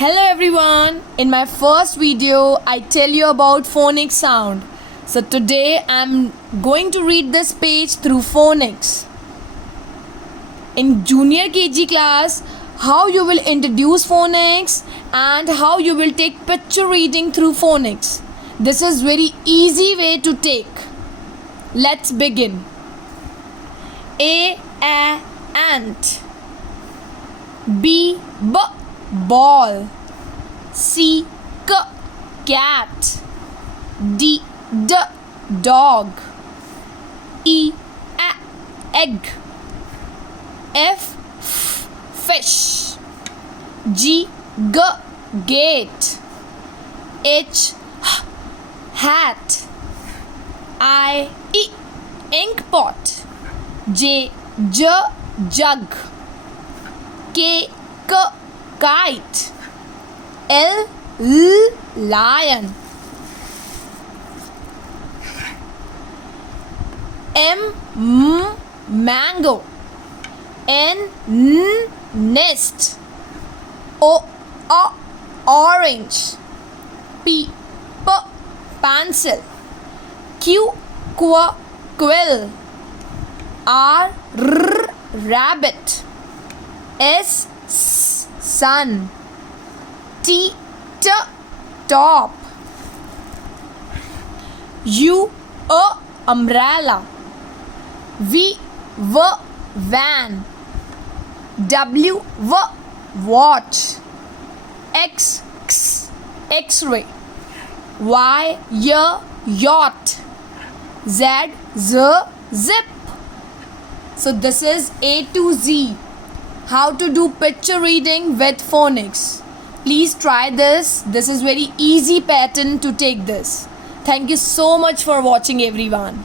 Hello everyone! In my first video, I tell you about phonics sound. So today I'm going to read this page through phonics. In junior KG class, how you will introduce phonics and how you will take picture reading through phonics. This is very easy way to take. Let's begin. A ant. B ball. C cat. D dog. E egg. F fish. G gate. H hat. I ink pot. J jug. K kite. L lion. M mango. N nest. O orange. P pencil. Q quill. R rabbit. S sun. T top. U umbrella. V van. W watch. X x-ray. Y yacht. Z zip. So this is A to Z. How to do picture reading with phonics. Please try this. This is very easy pattern to take this. Thank you so much for watching everyone.